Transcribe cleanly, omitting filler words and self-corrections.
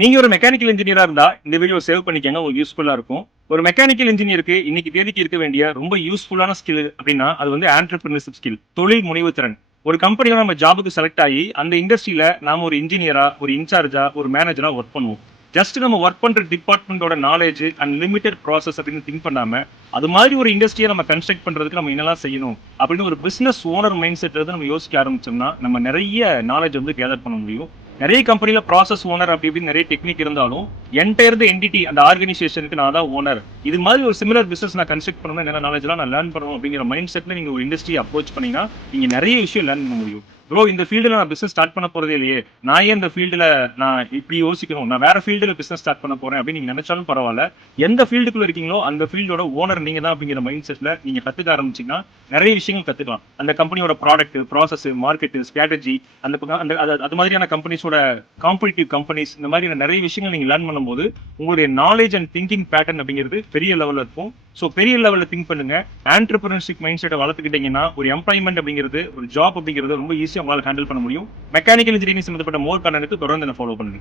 நீங்க ஒரு மெக்கானிக்கல் இன்ஜினியரா இருந்தா இந்த வீடியோ சேவ் பண்ணிக்கங்க. உங்களுக்கு யூஸ்ஃபுல்லா இருக்கும். ஒரு மெக்கானிக்கல் இன்ஜினியருக்கு இன்னைக்கு தேதிக்கு இருக்க வேண்டிய ரொம்ப யூஸ்ஃபுல்லான ஸ்கில் அப்படின்னா, அது வந்து ஆன்டர்பிரினர்ஷிப் ஸ்கில். தொழில் முனைவு திறன். ஒரு கம்பெனில நம்ம ஜாப்க்கு செலக்ட் ஆகி, அந்த இண்டஸ்ட்ரியில நாம ஒரு இன்ஜினியரா, ஒரு இன்சார்ஜா, ஒரு மேனேஜரா வொர்க் பண்ணுவோம். ஜஸ்ட் நம்ம வொர்க் பண்ற டிபார்ட்மென்ட்டோட நாலேட்ஜ் அண்ட் லிமிட்டட் ப்ராசஸ் அப்படின்னு திங்க் பண்ணாம, அது மாதிரி ஒரு இண்டஸ்ட்ரியை நம்ம கன்ஸ்ட்ரக்ட் பண்றதுக்கு நம்ம என்னலாம் செய்யணும் அப்படின்னு ஒரு பிசினஸ் ஓனர் மைண்ட் செட்ல இருந்து நம்ம யோசிக்க ஆரம்பிச்சோம்னா, நம்ம நிறைய நாலேட்ஜ் வந்து கேதர் பண்ண முடியும். நிறைய கம்பெனில ப்ராசஸ் ஓனர் அப்படி இப்படின்னு நிறைய டெக்னிக் இருந்தாலும் என்டையர் த என்டிட்டி அந்த ஆர்கனைசேஷனுக்கு நான் தான் ஓனர். இது மாதிரி ஒரு சிமிலர் பிசினஸ் நான் கன்ஸ்ட்ரக்ட் பண்ணணும், என்ன நாலேஜ்லாம் நான் லேர்ன் பண்ணணும் அப்படிங்கிற மைண்ட் செட்ல நீங்க ஒரு இண்டஸ்ட்ரி அப்ரோச் பண்ணீங்கன்னா நீங்க நிறைய விஷயம் லேர்ன் பண்ண முடியும். ப்ரோ இந்த ஃபீல்டுல நான் பிசினஸ் ஸ்டார்ட் பண்ண போறதே இல்லையே, நான் ஏன் இந்த ஃபீல்டுல நான் இப்படி யோசிக்கணும், நான் வேற ஃபீல்டுல பிசினஸ் ஸ்டார்ட் பண்ண போறேன் அப்படின்னு நீங்க நினைச்சாலும் பரவாயில்ல. எந்த ஃபீல்டுக்குள்ள இருக்கீங்களோ அந்த ஃபீல்டோட ஓனர் நீங்க தான் அப்படிங்கிற மைண்ட் செட்ல நீங்க கத்துக்க ஆரம்பிச்சீங்கன்னா நிறைய விஷயங்கள் கத்துக்கலாம். அந்த கம்பெனியோட ப்ராடக்ட், ப்ராசஸ், மார்க்கெட், ஸ்ட்ராட்டஜி, அந்த அந்த அது மாதிரியான கம்பெனிஸோட காம்படிட்டிவ் கம்பெனிஸ், இந்த மாதிரி நிறைய விஷயங்கள் நீங்க லேர்ன் பண்ணும்போது உங்களுடைய நாலேஜ் அண்ட் திங்கிங் பேட்டர்ன் அப்படிங்கிறது பெரிய லெவல்ல இருக்கும். ஸோ பெரிய லெவல்ல திங்க் பண்ணுங்க. ஆண்டர்பிரினர்ஷிப் மைண்ட் செட்டை வளர்த்துக்கிட்டீங்கன்னா ஒரு எம்ப்ளாய்மெண்ட் அப்படிங்கிறது, ஒரு ஜாப் அப்படிங்கிறது ரொம்ப ஈஸியா உங்களால ஹேண்டில் பண்ண முடியும். மெக்கானிக்கல் இன்ஜினியரிங் சம்பந்தப்பட்ட மோர் கண்டென்ட்க்கு தொடர்ந்து என்ன ஃபாலோ பண்ணுங்க.